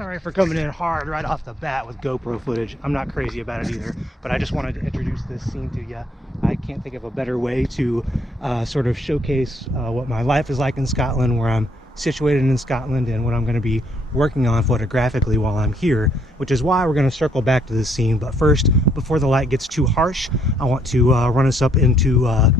Sorry for coming in hard right off the bat with GoPro footage. I'm not crazy about it either, but I just wanted to introduce this scene to you. I can't think of a better way to sort of showcase what my life is like in Scotland, where I'm situated in Scotland, and what I'm going to be working on photographically while I'm here, which is why we're going to circle back to this scene. But first, before the light gets too harsh, I want to run us up into a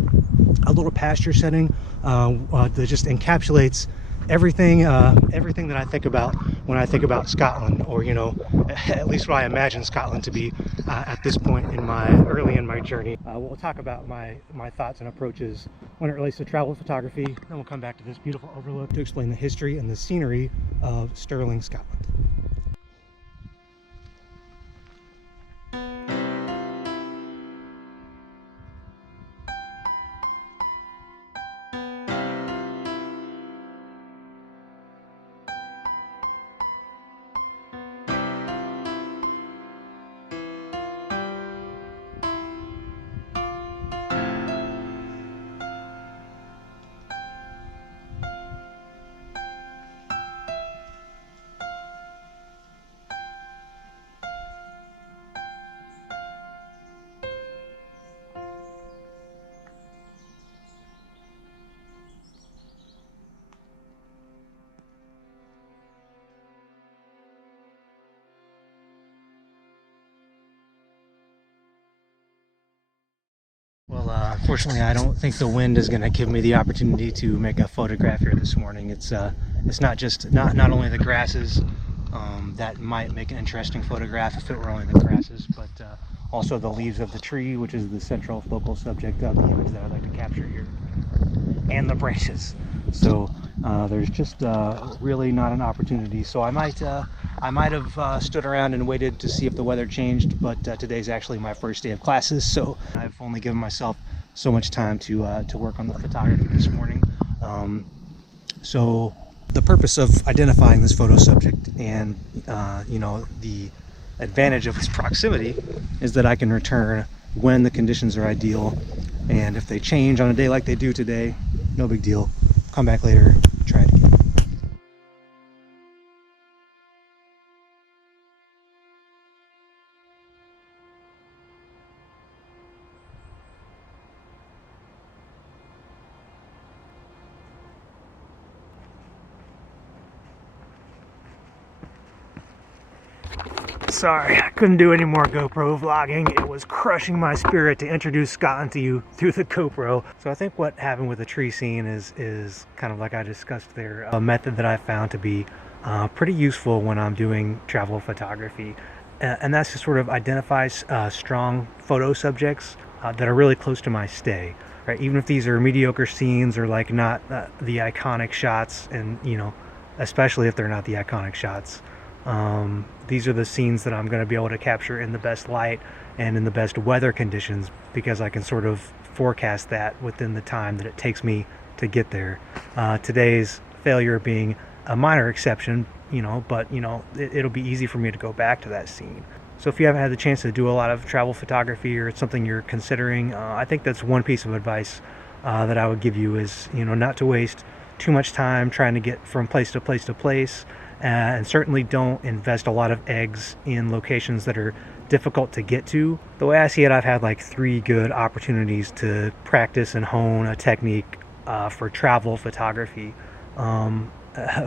little pasture setting that just encapsulates everything that I think about when I think about Scotland, or at least what I imagine Scotland to be at this point in early in my journey. We'll talk about my thoughts and approaches when it relates to travel photography. Then we'll come back to this beautiful overlook to explain the history and the scenery of Stirling, Scotland. Well, unfortunately, I don't think the wind is going to give me the opportunity to make a photograph here this morning. It's not only the grasses that might make an interesting photograph if it were only the grasses, but also the leaves of the tree, which is the central focal subject of the image that I'd like to capture here, and the branches. So there's just really not an opportunity. So I might have stood around and waited to see if the weather changed, but today's actually my first day of classes, so I've only given myself so much time to work on the photography this morning. So the purpose of identifying this photo subject and the advantage of its proximity is that I can return when the conditions are ideal, and if they change on a day like they do today, no big deal. Come back later, try it again. Sorry, I couldn't do any more GoPro vlogging. It was crushing my spirit to introduce Scotland to you through the GoPro. So I think what happened with the tree scene is kind of like I discussed there, a method that I found to be pretty useful when I'm doing travel photography. And that's to sort of identify strong photo subjects that are really close to my stay. Right? Even if these are mediocre scenes or like not the iconic shots, and especially if they're not the iconic shots. These are the scenes that I'm going to be able to capture in the best light and in the best weather conditions, because I can sort of forecast that within the time that it takes me to get there. Today's failure being a minor exception, but it'll be easy for me to go back to that scene. So if you haven't had the chance to do a lot of travel photography, or it's something you're considering, I think that's one piece of advice that I would give you is, not to waste too much time trying to get from place to place to place. And certainly don't invest a lot of eggs in locations that are difficult to get to. The way I see it, I've had like 3 good opportunities to practice and hone a technique for travel photography.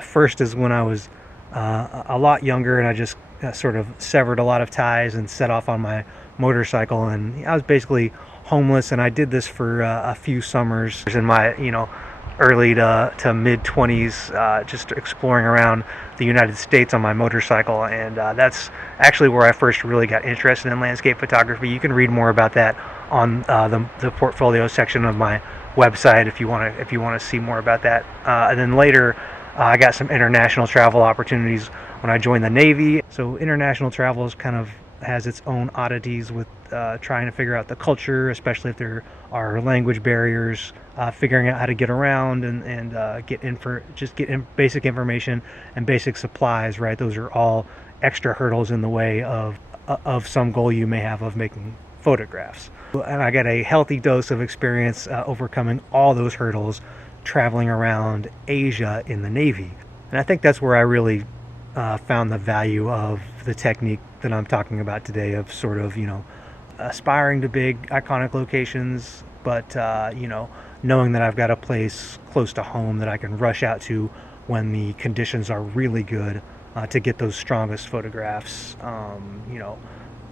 First is when I was a lot younger, and I just sort of severed a lot of ties and set off on my motorcycle, and I was basically homeless, and I did this for a few summers in my early to mid 20s, just exploring around the United States on my motorcycle, and that's actually where I first really got interested in landscape photography. You can read more about that on the portfolio section of my website if you want to see more about that. And then later I got some international travel opportunities when I joined the Navy. So international travel is kind of has its own oddities with trying to figure out the culture, especially if there are language barriers, figuring out how to get around and get basic information and basic supplies, right? Those are all extra hurdles in the way of some goal you may have of making photographs. And I got a healthy dose of experience overcoming all those hurdles traveling around Asia in the Navy. And I think that's where I really found the value of the technique that I'm talking about today, of sort of, aspiring to big iconic locations, but knowing that I've got a place close to home that I can rush out to when the conditions are really good, to get those strongest photographs,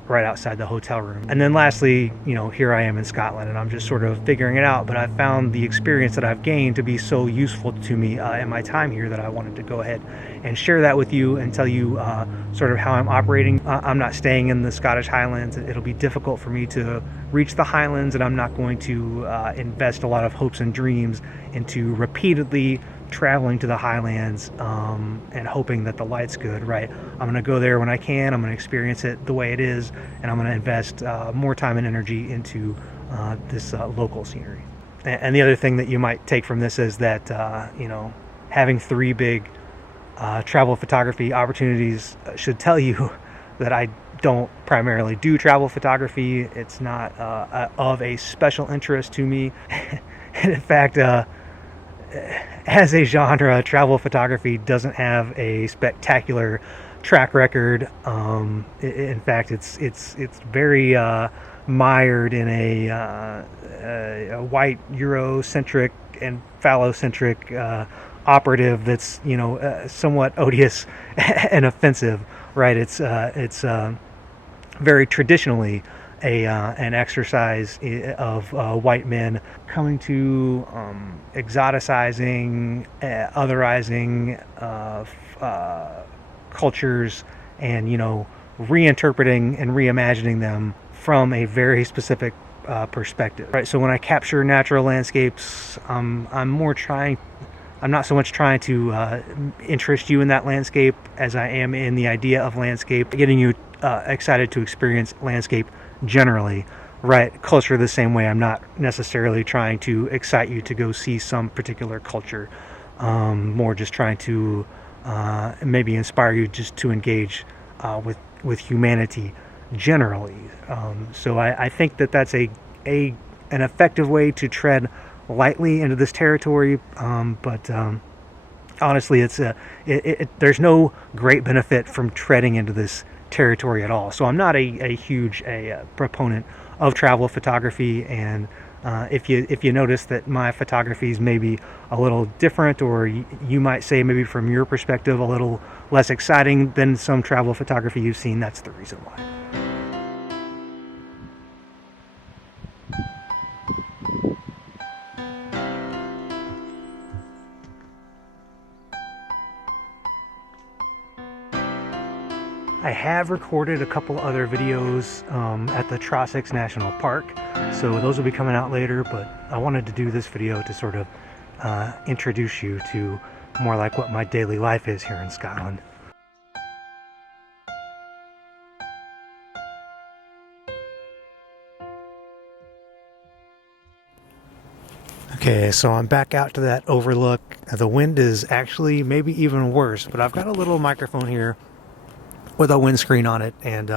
right outside the hotel room. And then lastly, here I am in Scotland, and I'm just sort of figuring it out, but I've found the experience that I've gained to be so useful to me in my time here, that I wanted to go ahead and share that with you and tell you sort of how I'm operating. I'm not staying in the Scottish Highlands. It'll be difficult for me to reach the Highlands, and I'm not going to invest a lot of hopes and dreams into repeatedly traveling to the Highlands and hoping that the light's good, right? I'm going to go there when I can. I'm going to experience it the way it is, and I'm going to invest more time and energy into this local scenery. And the other thing that you might take from this is that having 3 big travel photography opportunities should tell you that I don't primarily do travel photography. It's not of a special interest to me. And in fact, as a genre, travel photography doesn't have a spectacular track record. In fact, it's very mired in a white Eurocentric and phallocentric operative that's somewhat odious and offensive, right? It's very traditionally an exercise of white men coming to exoticizing, otherizing cultures, and reinterpreting and reimagining them from a very specific perspective, right? So when I capture natural landscapes, I'm not so much trying to interest you in that landscape as I am in the idea of landscape, getting you excited to experience landscape generally, right? Culture the same way. I'm not necessarily trying to excite you to go see some particular culture, more just trying to maybe inspire you just to engage with humanity generally. So I think that that's an effective way to tread lightly into this territory, but honestly, there's no great benefit from treading into this territory at all. So I'm not a huge proponent of travel photography, and if you notice that my photography is maybe a little different, or you might say maybe from your perspective a little less exciting than some travel photography you've seen, that's the reason why. I have recorded a couple other videos at the Trossachs National Park, so those will be coming out later, but I wanted to do this video to sort of introduce you to more like what my daily life is here in Scotland. Okay, so I'm back out to that overlook. The wind is actually maybe even worse, but I've got a little microphone here with a windscreen on it, and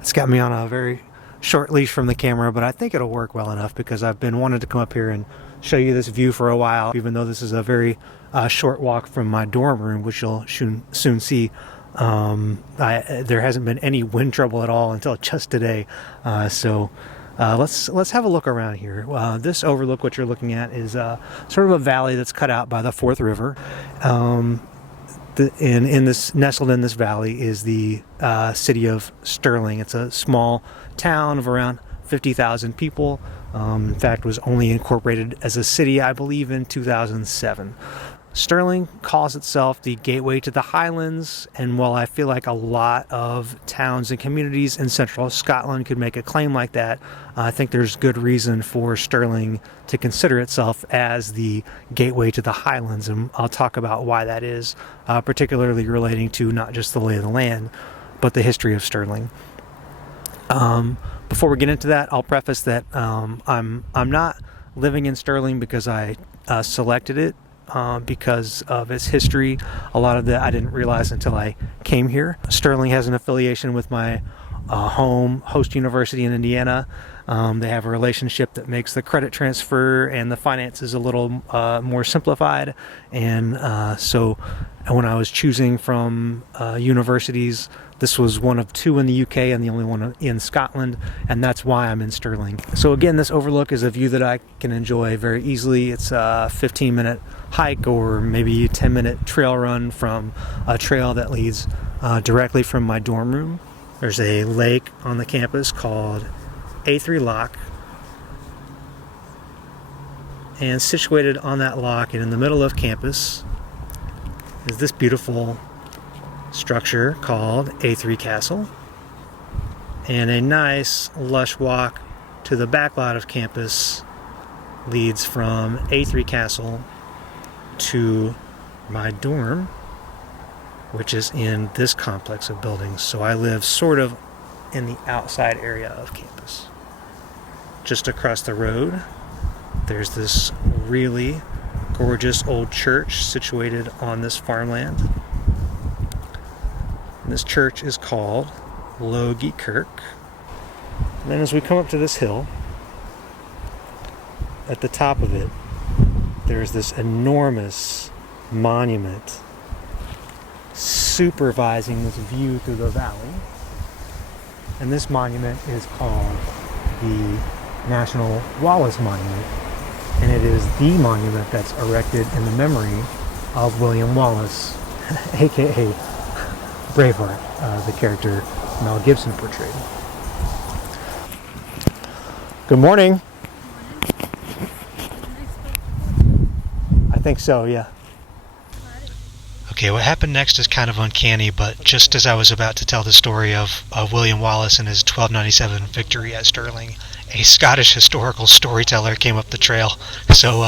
it's got me on a very short leash from the camera, but I think it'll work well enough because I've been wanting to come up here and show you this view for a while, even though this is a very short walk from my dorm room, which you'll soon see. There hasn't been any wind trouble at all until just today, so let's have a look around here. This overlook, what you're looking at, is sort of a valley that's cut out by the Forth River. Nestled in this valley is the city of Stirling. It's a small town of around 50,000 people. In fact, was only incorporated as a city, I believe, in 2007. Stirling calls itself the gateway to the Highlands, and while I feel like a lot of towns and communities in central Scotland could make a claim like that, I think there's good reason for Stirling to consider itself as the gateway to the Highlands, and I'll talk about why that is, particularly relating to not just the lay of the land, but the history of Stirling. Before we get into that, I'll preface that I'm not living in Stirling because I selected it. Because of its history. A lot of that I didn't realize until I came here. Stirling has an affiliation with my host university in Indiana, They have a relationship that makes the credit transfer and the finances a little more simplified. And so when I was choosing from universities, this was one of 2 in the UK and the only one in Scotland, and that's why I'm in Stirling. So again, this overlook is a view that I can enjoy very easily. It's a 15-minute hike or maybe a 10-minute trail run from a trail that leads directly from my dorm room. There's a lake on the campus called A3 Loch, and situated on that loch and in the middle of campus is this beautiful structure called A3 Castle, and a nice lush walk to the back lot of campus leads from A3 Castle to my dorm, which is in this complex of buildings. So I live sort of in the outside area of campus. Just across the road, there's this really gorgeous old church situated on this farmland. And this church is called Logie Kirk. And then as we come up to this hill, at the top of it, there's this enormous monument supervising this view through the valley. And this monument is called the National Wallace Monument. And it is the monument that's erected in the memory of William Wallace, aka Braveheart, the character Mel Gibson portrayed. Good morning. I think so, yeah. Okay, what happened next is kind of uncanny, but just as I was about to tell the story of William Wallace and his 1297 victory at Stirling, a Scottish historical storyteller came up the trail. So,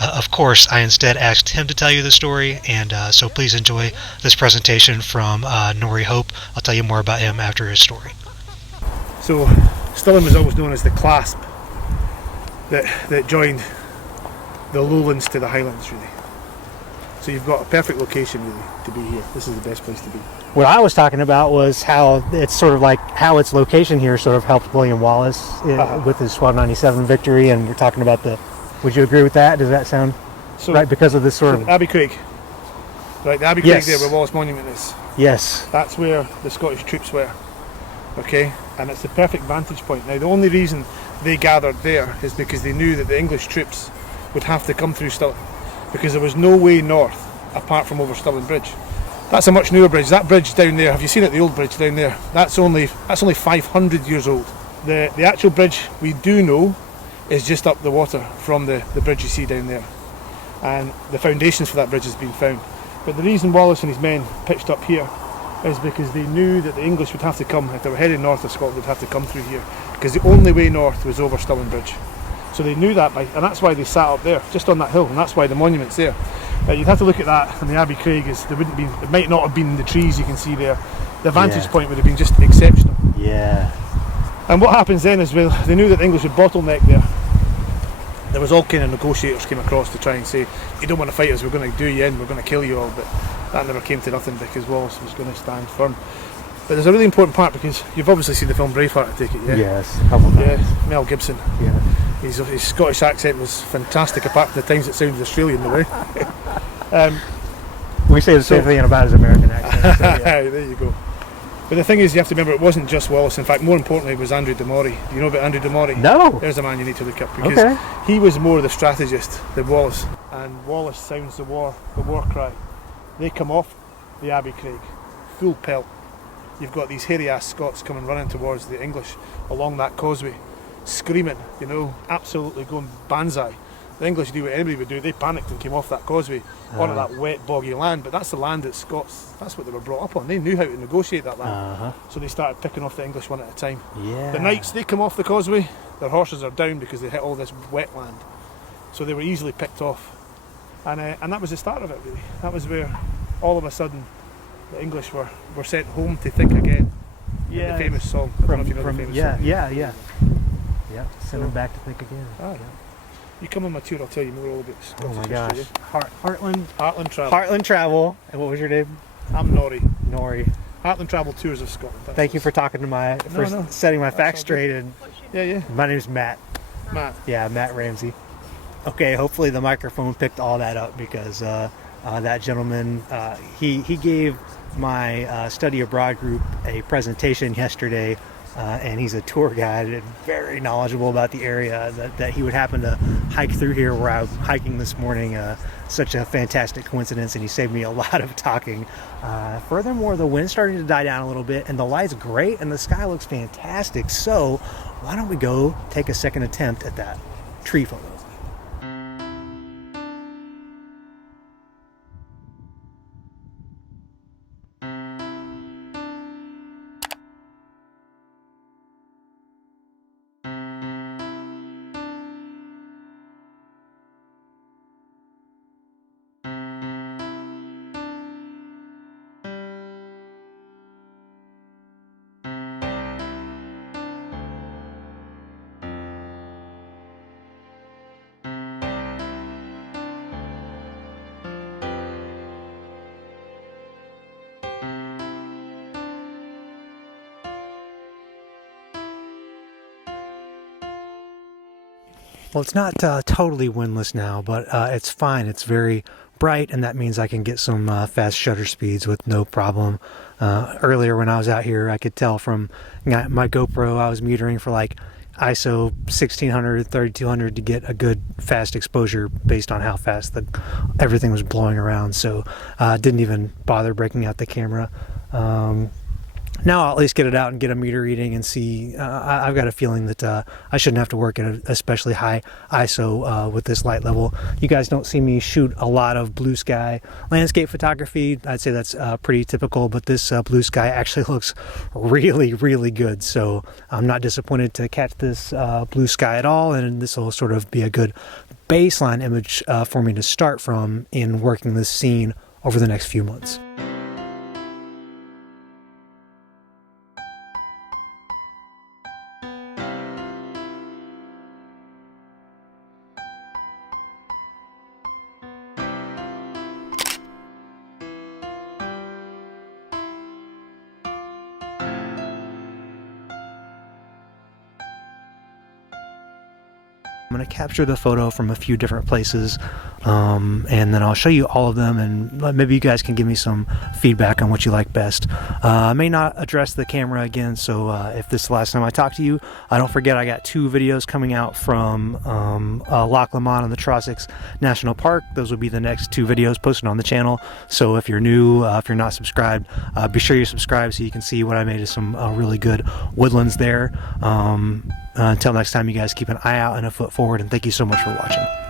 of course, I instead asked him to tell you the story, and so please enjoy this presentation from Norrie Hope. I'll tell you more about him after his story. So, Stirling was always known as the clasp that joined the lowlands to the Highlands, really. So you've got a perfect location, really, to be here. This is the best place to be. What I was talking about was how it's sort of like how its location here sort of helped William Wallace with his 1297 victory, and we're talking about the... Would you agree with that? Does that sound right? Because of this sort of... Abbey Craig. Right, the Abbey Craig there where Wallace Monument is. Yes. That's where the Scottish troops were. Okay? And it's the perfect vantage point. Now, the only reason they gathered there is because they knew that the English troops would have to come through Stirling, because there was no way north apart from over Stirling Bridge. That's a much newer bridge. That bridge down there, have you seen it, the old bridge down there? That's only 500 years old. The actual bridge we do know is just up the water from the bridge you see down there. And the foundations for that bridge has been found. But the reason Wallace and his men pitched up here is because they knew that the English would have to come, if they were heading north of Scotland, they'd have to come through here, because the only way north was over Stirling Bridge. So they knew that, and that's why they sat up there, just on that hill, and that's why the monument's there. You'd have to look at that, and the Abbey Craig it might not have been the trees you can see there. The vantage point would have been just exceptional. Yeah. And what happens then is, well, they knew that the English would bottleneck there. There was all kind of negotiators came across to try and say, you don't want to fight us, we're going to do you in, we're going to kill you all, but that never came to nothing because Wallace was going to stand firm. But there's a really important part, because you've obviously seen the film Braveheart, I take it, yeah? Yes, a couple times. Yeah, Mel Gibson. Yeah. His Scottish accent was fantastic, apart from the times it sounded Australian the way. We say the same thing about his American accent. So, yeah. There you go. But the thing is, you have to remember, it wasn't just Wallace. In fact, more importantly, it was Andrew de Maurice. Do you know about Andrew de Maurice? No. There's a man you need to look up, because he was more the strategist than Wallace. And Wallace sounds the war cry. They come off the Abbey Craig, full pelt. You've got these hairy-ass Scots coming running towards the English along that causeway, screaming, you know, absolutely going banzai. The English do what anybody would do. They panicked and came off that causeway onto that wet, boggy land. But that's the land that Scots, that's what they were brought up on. They knew how to negotiate that land. So they started picking off the English one at a time. Yeah. The knights, they come off the causeway, their horses are down because they hit all this wet land. So they were easily picked off. And that was the start of it, really. That was where, all of a sudden, the English were sent home to think again. Yeah. The famous song. I don't know if you know the famous song. Yeah. Send them back to think again. Ah, yeah. You come on my tour, I'll tell you more all about Scottish Oh my gosh. Heartland Travel. Heartland Travel. And what was your name? I'm Norrie. Norrie. Heartland Travel Tours of Scotland. Thank you for talking to setting my facts straight and Yeah. My name's Matt. Matt. Yeah, Matt Ramsey. Okay, hopefully the microphone picked all that up because that gentleman, he gave my study abroad group a presentation yesterday, and he's a tour guide and very knowledgeable about the area that he would happen to hike through here where I'm hiking this morning. Such a fantastic coincidence, and he saved me a lot of talking. Furthermore, the wind's starting to die down a little bit and the light's great and the sky looks fantastic, so why don't we go take a second attempt at that tree photo. Well, it's not totally windless now, but it's fine. It's very bright, and that means I can get some fast shutter speeds with no problem. Earlier when I was out here, I could tell from my GoPro, I was metering for like ISO 1600, 3200 to get a good fast exposure based on how fast everything was blowing around, so didn't even bother breaking out the camera. Now I'll at least get it out and get a meter reading and see. I've got a feeling that I shouldn't have to work at an especially high ISO with this light level. You guys don't see me shoot a lot of blue sky landscape photography. I'd say that's pretty typical, but this blue sky actually looks really, really good. So I'm not disappointed to catch this blue sky at all, and this will sort of be a good baseline image for me to start from in working this scene over the next few months. I'm going to capture the photo from a few different places, and then I'll show you all of them, and maybe you guys can give me some feedback on what you like best. I may not address the camera again, so if this is the last time I talk to you, don't forget I got 2 videos coming out from Loch Lomond and the Trossachs National Park. Those will be the next 2 videos posted on the channel, so if you're new, if you're not subscribed, be sure you subscribe so you can see what I made of some really good woodlands there. Until next time, you guys keep an eye out and a foot forward, and thank you so much for watching.